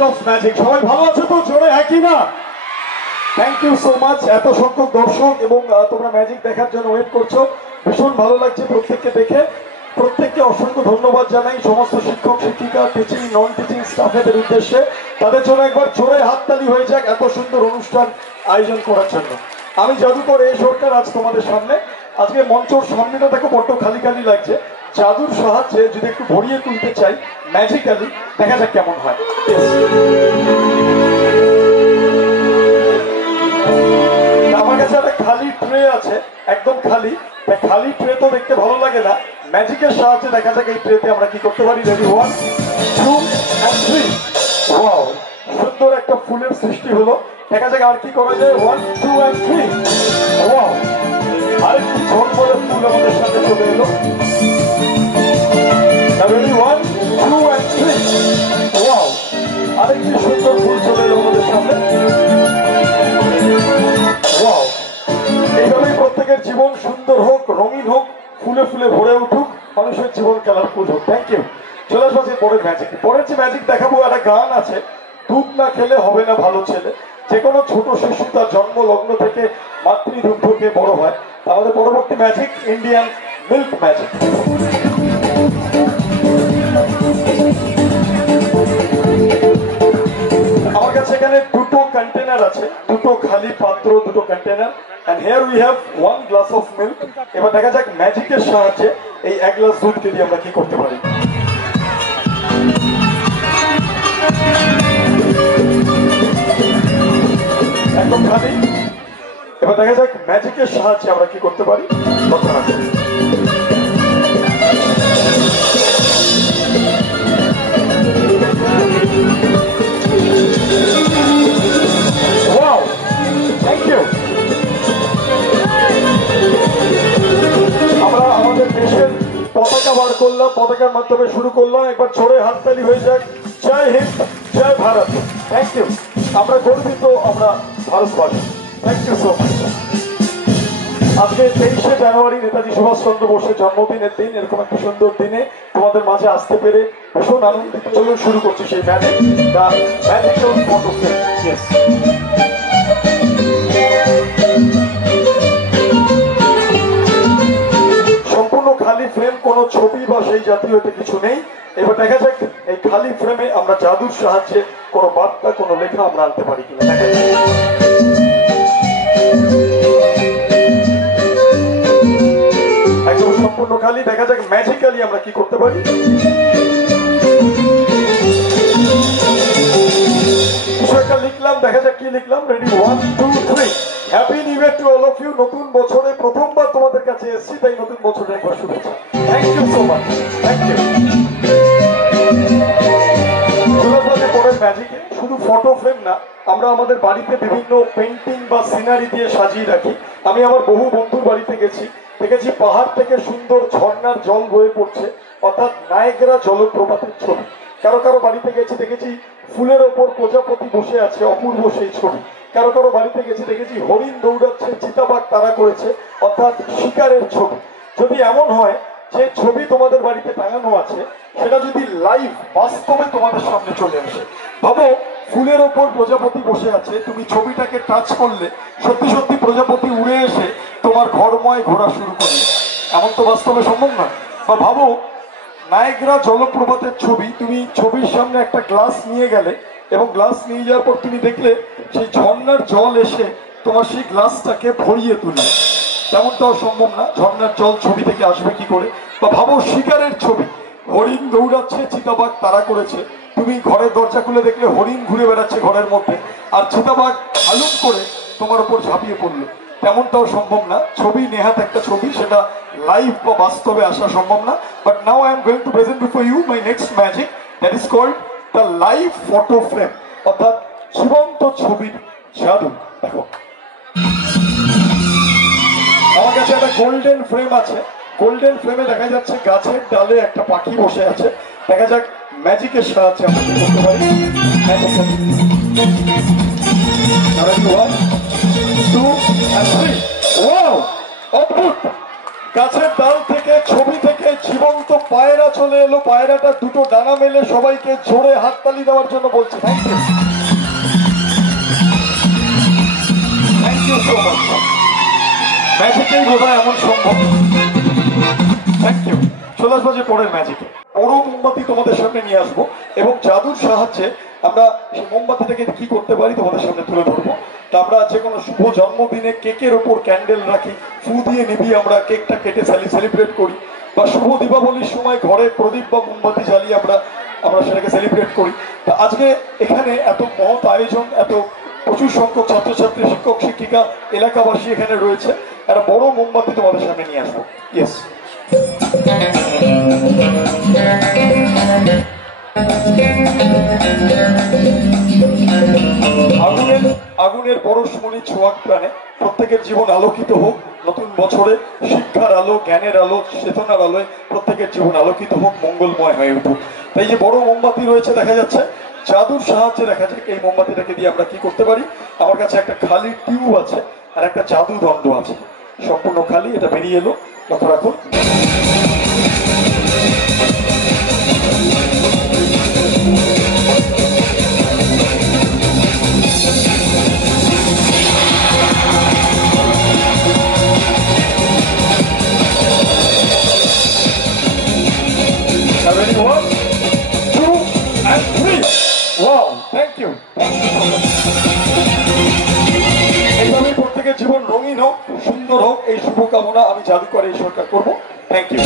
World of magic. সবাই ভালো আছো তো? জোরে একই না? Thank you so much. এত সংখ্যক দর্শক এবং তোমরা ম্যাজিক দেখার জন্য ওয়েট করছো, ভীষণ ভালো লাগছে প্রত্যেককে দেখে। প্রত্যেককে অসংখ্য ধন্যবাদ জানাই সমস্ত শিক্ষক শিক্ষিকা, টিচিং নন টিচিং স্টাফেদের উদ্দেশ্যে। তাদের জন্য একবার জোরে হাততালি হয়ে যাক এত সুন্দর অনুষ্ঠান আয়োজন করার জন্য। আমি জাদুকর এ সরকার আজ তোমাদের সামনে। আজকে মঞ্চর সামনেটা দেখো বড্ড খালি খালি লাগছে। জাদুর সাহায্যে যদি একটু ভরিয়ে তুলতে চাই ম্যাজিক্যালি, দেখা যাক কেমন হয়। আমার কাছে একটা খালি ট্রে আছে, একদম খালি। খালি ট্রে তো দেখতে ভালো লাগে না, ম্যাজিকের সাহায্যে দেখা যাক এই ট্রেতে আমরা কি করতে পারি। Ready 1 2 and 3। ওয়াও, সুন্দর একটা ফুলের সৃষ্টি হলো। দেখা যাক আর কি করা যায়। 1 2 and 3। ওয়াও, আরেকটি ঝলমলে ফুল আমাদের সাথে চলে এলো। Ready 1 2 and 3। ওয়াও, আরেকটি সুন্দর ফুল চলে এলো আমাদের সামনে। ওয়াও, এইভাবেই প্রত্যেকের জীবন সুন্দর হোক, রঙিন হোক, ফুলে ফুলে ভরে উঠুক, মানুষের জীবন কালারফুল হোক। Thank you. চলে আসবো পরের ম্যাজিক। পরের যে ম্যাজিক দেখাবো, একটা গান আছে, দুধ না খেলে হবে না ভালো ছেলে। যে কোনো ছোট শিশু তার জন্ম লগ্ন থেকে মাতৃদুগ্ধকে বড় হয়। আমাদের পরবর্তী ম্যাজিক ইন্ডিয়ান মিল্ক ম্যাজিক। আমার কাছে এখানে দুটো কন্টেনার আছে, দুটো খালি পাত্র, দুটো container. And here we have 1 glass of milk. এবার দেখা যাক ম্যাজিকের সাহায্যে এই 1 গ্লাস দুধকে দিয়ে আমরা কি করতে পারি। একদম খালি। এবার দেখা যাক ম্যাজিকের সাহায্যে আমরা কি করতে পারি। লক্ষ্য রাখুন। Wow! Thank you. আমরা আমাদের দেশের পতাকা বার করলাম, পতাকার মাধ্যমে শুরু করলাম। একবার জোরে হাততালি হয়ে যাক। জয় হিন্দ, জয় ভারত। Thank you. আমরা গর্বিত, আমরা ভারতবাসী। Thank you so much. আজকে 23শে জানুয়ারি নেতাজি সুভাষচন্দ্র বোসের জন্মদিনের দিন। এরকম একটা সুন্দর দিনে তোমাদের মাঝে আসতে পেরে ভীষণ আনন্দিত। চলুন শুরু করছি সেই magic, the magical photo frame. Yes, সম্পূর্ণ খালি ফ্রেম, কোনো ছবি বা সেই জাতীয় কিছু নেই। এবার দেখা যাক এই খালি ফ্রেমে আমরা জাদুর সাহায্যে কোনো বার্তা, কোনো লেখা আমরা আনতে পারি কিনা। দেখা যাক। একদম সম্পূর্ণ খালি। দেখা যাক ম্যাজিক্যালি আমরা কি করতে পারি। কিছু একটা লিখলাম, দেখা যাক কি লিখলাম। Ready 1 2 3। Happy new year to all of you. নতুন বছরে প্রথমবার তোমাদের কাছে এসেছি, তাই নতুন বছরে একবার শুভেচ্ছা। Thank you so much. Thank you. পরের ম্যাজিকে শুধু ফটো ফ্রেম না, আমরা আমাদের বাড়িতে বিভিন্ন পেন্টিং বা সিনারি দিয়ে সাজিয়ে রাখি। আমি আমার বহু বন্ধুর বাড়িতে গেছি, দেখেছি পাহাড় থেকে সুন্দর ঝর্ণার জল বয়ে পড়ছে, অর্থাৎ নায়াগ্রা জলপ্রপাতের ছবি। কারো কারো বাড়িতে গেছি, দেখেছি ফুলের ওপর প্রজাপতি বসে আছে, অপূর্ব সেই ছবি। কারো কারো বাড়িতে গেছি, দেখেছি হরিণ দৌড়াচ্ছে, চিতাবাঘ তাড়া করেছে, অর্থাৎ শিকারের ছবি। যদি এমন হয় যে ছবি তোমাদের বাড়িতে টাঙানো আছে, সেটা যদি লাইভ বাস্তবে তোমাদের সামনে চলে আসে, ভাবো ফুলের ওপর প্রজাপতি বসে আছে, তুমি ছবিটাকে টাচ করলে সত্যি সত্যি প্রজাপতি উড়ে এসে তোমার ঘরময় ঘোরা শুরু করবে। এমন তো বাস্তবে সম্ভব না। বা ভাবো নায়াগ্রা জলপ্রপাতের ছবি, তুমি ছবির সামনে একটা গ্লাস নিয়ে গেলে এবং গ্লাস নিয়ে যাওয়ার পর তুমি দেখলে সেই ঝর্ণার জল এসে তোমার সেই গ্লাসটাকে ভরিয়ে তুলবে। তেমনটাও সম্ভব না, ঝর্ণার জল ছবি থেকে আসবে কি করে। বা ভাবো শিকারের ছবি, হরিণ দৌড়াচ্ছে, চিতাবাঘ তাড়া করেছে, তুমি ঘরের দরজা খুলে দেখলে হরিণ ঘুরে বেড়াচ্ছে ঘরের মধ্যে, আর চিতাবাঘ হালুম করে তোমার উপর ঝাঁপিয়ে পড়লো। তেমনটাও সম্ভব না। ছবি নেহাত একটা ছবি, সেটা লাইভ বা বাস্তবে আসা সম্ভব না। But now I am going to present before you my next magic, that is called the live photo frame, অর্থাৎ জীবন্ত ছবির জাদু। দেখো আমার কাছে একটা গোল্ডেন ফ্রেম আছে। গোল্ডেন ফ্রেমে দেখা যাচ্ছে গাছের ডালে একটা পাখি বসে আছে। দেখা যাক ম্যাজিকের সাহায্যে আমরা কি করতে পারি। অদ্ভুত! গাছের ডাল থেকে, ছবি থেকে জীবন্ত পায়রা চলে এলো, পায়রাটা দুটো ডানা মেলে সবাইকে জোরে হাততালি দেওয়ার জন্য বলছে। Thank you, thank you so much. ম্যাজিকেই বোধহয় এমন সম্ভব। Thank you. চলে আসবো যে পরের ম্যাজিকে। বড় মোমবাতি তোমাদের সামনে নিয়ে আসবো এবং জাদুর সাহায্যে আমরা সেই মোমবাতিটাকে কি করতে পারি তোমাদের সামনে তুলে ধরবো। তা আমরা যে কোনো শুভ জন্মদিনে কেকের ওপর ক্যান্ডেল রাখি, ফু দিয়ে নিভিয়ে আমরা কেকটা কেটে সেলিব্রেট করি, বা শুভ দীপাবলির সময় ঘরে প্রদীপ বা মোমবাতি জ্বালিয়ে আমরা সেটাকে সেলিব্রেট করি। তা আজকে এখানে এত মহৎ আয়োজন, এত প্রচুর সংখ্যক ছাত্রছাত্রী, শিক্ষক শিক্ষিকা, এলাকাবাসী এখানে রয়েছে, একটা বড় মোমবাতি তোমাদের সামনে নিয়ে আসবো। ইয়েস, আগুনের পরশমণি ছোঁয়া প্রাণে প্রত্যেকের জীবন আলোকিত হোক। নতুন বছরে শিক্ষার আলো, জ্ঞানের আলো, চেতনার আলোয় প্রত্যেকের জীবন আলোকিত হোক, মঙ্গলময় হয়ে উঠুক। তাই যে বড় মোমবাতি রয়েছে দেখা যাচ্ছে, জাদুর সাহায্যে দেখা যাক এই মোমবাতিটাকে দিয়ে আমরা কি করতে পারি। আমার কাছে একটা খালি টিউব আছে আর একটা জাদু দণ্ড আছে, সম্পূর্ণ খালি, এটা বেরিয়ে এলো, লক্ষ্য রাখুন। One, two, and three. Wow, thank you. এইভাবেই প্রত্যেকের জীবন রঙিন হোক, সুন্দর হোক, এই শুভকামনা আমি জাদুকর এই সরকার করবো। Thank you.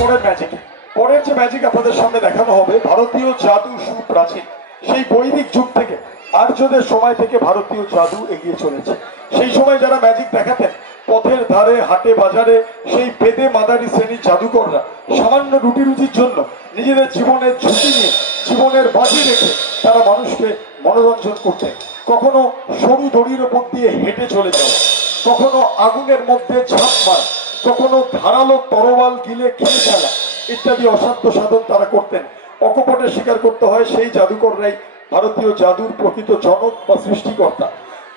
পরের ম্যাজিক, পরের যে ম্যাজিক আপনাদের সামনে দেখানো হবে, ভারতীয় জাদু সুপ্রাচীন, সেই বৈদিক যুগ থেকে, আর্যদের সময় থেকে ভারতীয় জাদু এগিয়ে চলেছে। সেই সময় যারা ম্যাজিক দেখাতেন, পথের ধারে, হাটে বাজারে, সেই বেদে মাদারি শ্রেণীর জাদুকররা সামান্য রুটি রুজির জন্য নিজেদের জীবনের ঝুঁকি নিয়ে, জীবনের বাজি রেখে তারা মানুষকে মনোরঞ্জন করতেন। কখনো সরু দড়ির ওপর দিয়ে হেঁটে চলে যাওয়া, কখনো আগুনের মধ্যে ঝাঁপ মারা, কখনো ধারালো তরোয়াল গিলে খেয়ে ফেলা ইত্যাদি অসাধ্য সাধন তারা করতেন। অকপটে স্বীকার করতে হয়, সেই জাদুকররাই ভারতীয় জাদুর প্রকৃত জনক বা সৃষ্টিকর্তা।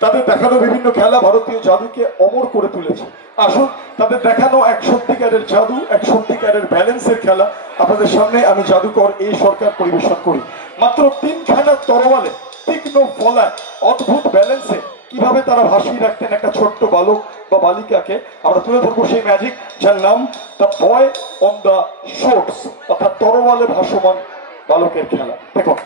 তাদের দেখানো বিভিন্ন খেলা ভারতীয় জাদুকে অমর করে তুলেছে। আসুন তাদের দেখানো এক সত্যিকারের জাদু, এক সত্যিকারের ব্যালেন্সের খেলা আপনাদের সামনে আমি জাদুকর এই সরকার পরিবেশন করি। মাত্র 3খানা তরোয়ালে, তীক্ষ্ণ ফলায়, অদ্ভুত ব্যালেন্সে কিভাবে তারা ভাসিয়ে রাখতেন একটা ছোট্ট বালক বা বালিকাকে, আমরা তুলে ধরবো সেই ম্যাজিক, যার নাম the boy on the shorts, অর্থাৎ তরোয়ালে ভাসমান বালকের খেলা। দেখুন,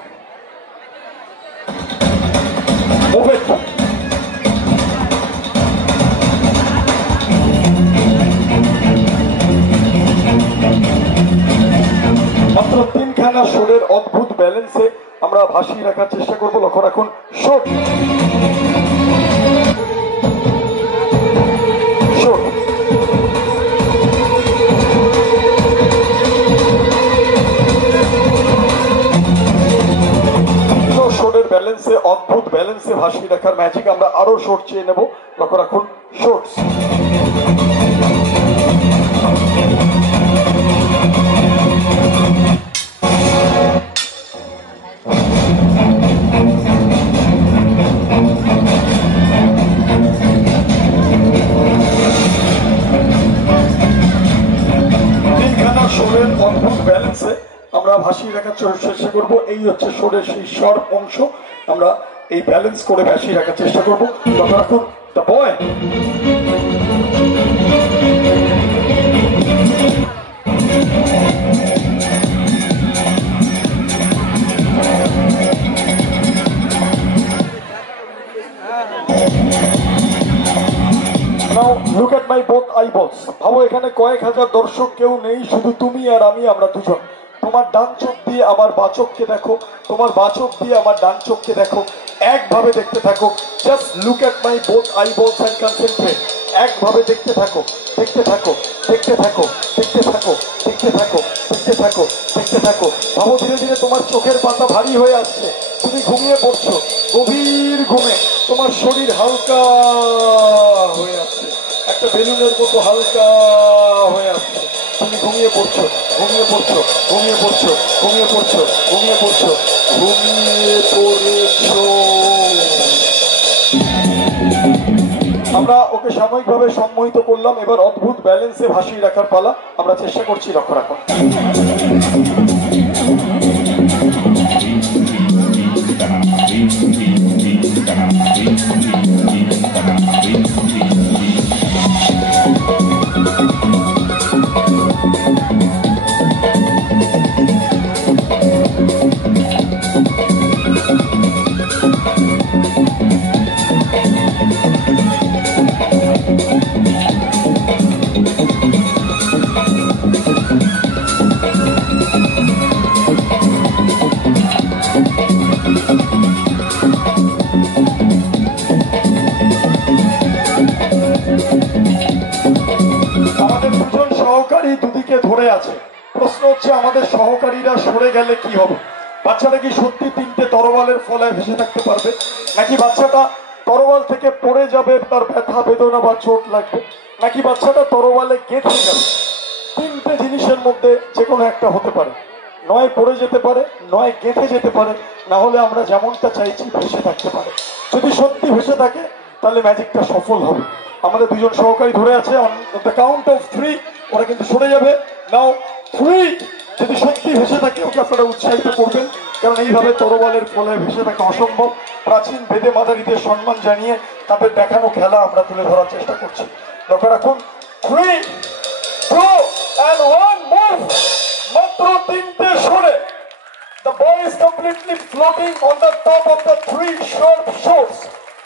মাত্র 3খানা শোরের অদ্ভুত ব্যালেন্সে আমরা ভাসিয়ে রাখার চেষ্টা করবো। লক্ষ্য রাখুন, শোট শোট, শোরের ব্যালেন্সে, অদ্ভুত ব্যালেন্সে ভাসিয়ে রাখার ম্যাজিক আমরা আরো শোট চেয়ে নেব। লক্ষ্য রাখুন, শোটস। শোরের অদ্ভুত ব্যালেন্সে আমরা ভাসিয়ে রাখার চেষ্টা করবো। এই হচ্ছে শোরের সেই স্বর অংশ, আমরা এই ব্যালেন্স করে ভাসিয়ে রাখার চেষ্টা করবো। লক্ষ্য রাখুন, the boy. Now look at my both eyeballs. ভাবো এখানে কয়েক হাজার দর্শক কেউ নেই, শুধু তুমি আর আমি, আমরা দুজন। তোমার ডান চোখ দিয়ে আমার বাচককে দেখো, তোমার বাচক দিয়ে আমার ডান চোখকে দেখো, একভাবে দেখতে থাকো। Just look at my both eyeballs and concentrate. একভাবে দেখতে থাকো, দেখতে থাকো, দেখতে থাকো, দেখতে থাকো, দেখতে থাকো, দেখতে থাকো, দেখতে থাকো। ভাবো ধীরে ধীরে তোমার চোখের পাতা ভারী হয়ে আসছে, তুমি ঘুমিয়ে পড়ছো গভীর ঘুমে, তোমার শরীর হালকা হয়ে আসছে, একটা বেলুনের মতো হালকা হয়ে আসছে। তুমি ঘুমিয়ে পড়ছো, ঘুমিয়ে পড়ছো, ঘুমিয়ে পড়ছো, ঘুমিয়ে পড়ছো, ঘুমিয়ে পড়ছো, ঘুমিয়ে পড়েছো। আমরা ওকে সাময়িকভাবে সম্মোহিত করলাম, এবার অদ্ভুত ব্যালেন্সে ভাসিয়ে রাখার পালা, আমরা চেষ্টা করছি, লক্ষ্য রাখুন। দুদিকে ধরে আছে, প্রশ্ন হচ্ছে আমাদের সহকারীরা সরে গেলে কি হবে? বাচ্চাটা কি সত্যি তিনটে তরোয়ালের ফলায় ভেসে থাকতে পারবে, নাকি বাচ্চাটা তরোয়াল থেকে পড়ে যাবে, তার ব্যথা বেদনা বা চোট লাগবে, নাকি বাচ্চাটা তরোয়ালে গেঁথে যাবে? তিনটে জিনিসের মধ্যে যে কোনো একটা হতে পারে, নয় পড়ে যেতে পারে, নয় গেঁথে যেতে পারে, না হলে আমরা যেমনটা চাইছি ভেসে থাকতে পারে। যদি সত্যি ভেসে থাকে তাহলে ম্যাজিকটা সফল হবে। আমাদের দুজন সহকারী ধরে আছে, অন দ্য কাউন্ট অফ 3 ওরা কিন্তু সরে যাবে। নাও 3, যদি সত্যি ভেসে থাকে ওকে আপনারা উৎসাহিত করবেন, কারণ এইভাবে তরোয়ালের ফলে ভেসে থাকা অসম্ভব। প্রাচীন বেদে মাদারিদের সম্মান জানিয়ে তাদের দেখানো খেলা আমরা তুলে ধরার চেষ্টা করছি। লক্ষ্য রাখুন, 3, 2 and 1 move। মাত্র তিনটে সরে, the boy is completely floating on the top of the 3 sharp shores।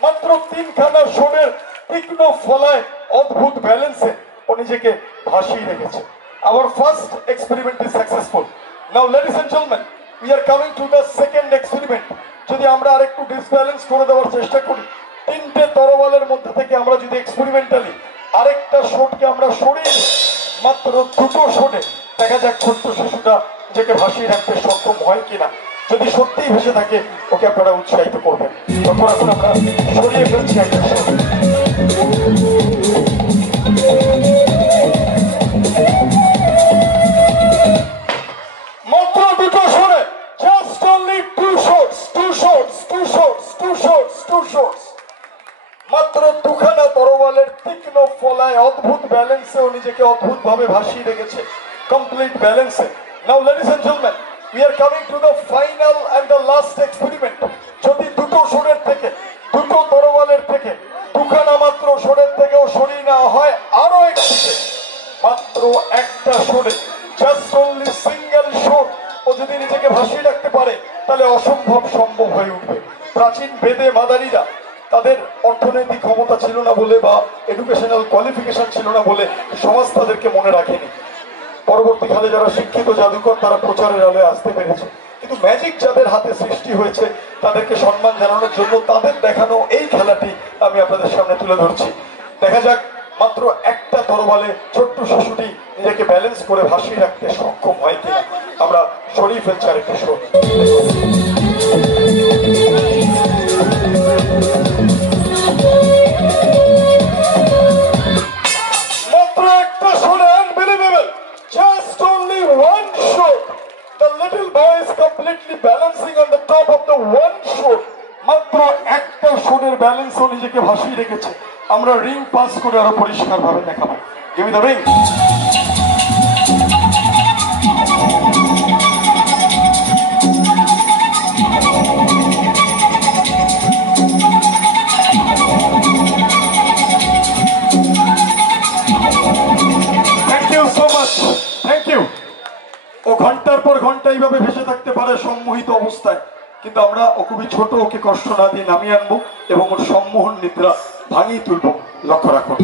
মাত্র তিনখানা সরের তীক্ষ্ণ ফলায় অদ্ভুত ব্যালেন্সে ও নিজেকে ভাসিয়ে রেখেছে। Our first experiment is successful. Now ladies and gentlemen, we are coming to the second experiment। যদি আমরা আরেকটু ডিসব্যালেন্স করে দেওয়ার চেষ্টা করি, তিনটে তরোয়ালের মধ্যে থেকে আমরা যদি এক্সপেরিমেন্টালি আরেকটা শটকে আমরা সরিয়ে মাত্র দুটো শটে দেখা যাক ছোট্ট শিশুটা নিজেকে ভাসিয়ে রাখতে সক্ষম হয় কিনা। যদি সত্যিই ভেসে থাকে ওকে আপনারা উৎসাহিত করবেন। তখন এখন আমরা সরিয়ে ফেলছি একটা শট। মাত্র দুটো সরে, just only 2 shots, 2 shots, 2 shots, 2 shots, 2 shots। মাত্র দুখানা তরোয়ালের তীক্ষ্ণ ফলায় অদ্ভুত ব্যালেন্সে ও নিজেকে অদ্ভুত ভাবে ভাসিয়ে রেখেছে, কমপ্লিট ব্যালেন্সে। Now ladies and gentleman, we are coming to the final and the last experiment। যদি দুটো শোরের থেকে, দুটো তরোয়ালের থেকে, দুখানা মাত্র শোরের থেকেও সরিয়ে নেওয়া হয় আরো একদিকে, মাত্র একটা শোরে, জাস্ট অনলি সিঙ্গেল শট, ও যদি নিজেকে ভাসিয়ে রাখতে পারে তাহলে অসম্ভব সম্ভব হয়ে উঠবে। প্রাচীন বেদে মাদারিরা তাদের অর্থনৈতিক ক্ষমতা ছিল না বলে বা এডুকেশনাল কোয়ালিফিকেশন ছিল না বলে সমাজ তাদেরকে মনে রাখেনি। পরবর্তীকালে যারা শিক্ষিত জাদুকর তারা প্রচারের আলোয় আসতে পেরেছে, কিন্তু ম্যাজিক যাদের হাতে সৃষ্টি হয়েছে তাদেরকে সম্মান জানানোর জন্য তাদের দেখানো এই খেলাটি আমি আপনাদের সামনে তুলে ধরছি। দেখা যাক মাত্র একটা তরোয়ালে ছোট্ট শিশুটি নিজেকে ব্যালেন্স করে ভাসিয়ে রাখতে সক্ষম হয় কিনা। আমরা সরিয়ে ফেলছি আরেকটা শট। মাত্র একটা shot, unbelievable, just only 1 shot। The little boy is completely balancing on the top of the 1 shot। মাত্র একটা শটের ব্যালেন্স ও নিজেকে ভাসিয়ে রেখেছে। আমরা রিং পাস করে আরো পরিষ্কার ভাবে দেখাবো। Give me the ring। Thank you so much, thank you। ও ঘন্টার পর ঘন্টা এইভাবে ভেসে থাকতে পারে সম্মোহিত অবস্থায়, কিন্তু আমরা ও খুবই ছোট, ওকে কষ্ট না দিয়ে নামিয়ে আনবো এবং ওর সম্মোহন নিদ্রা ভাঙিয়ে তুলবো। লক্ষ্য রাখুন।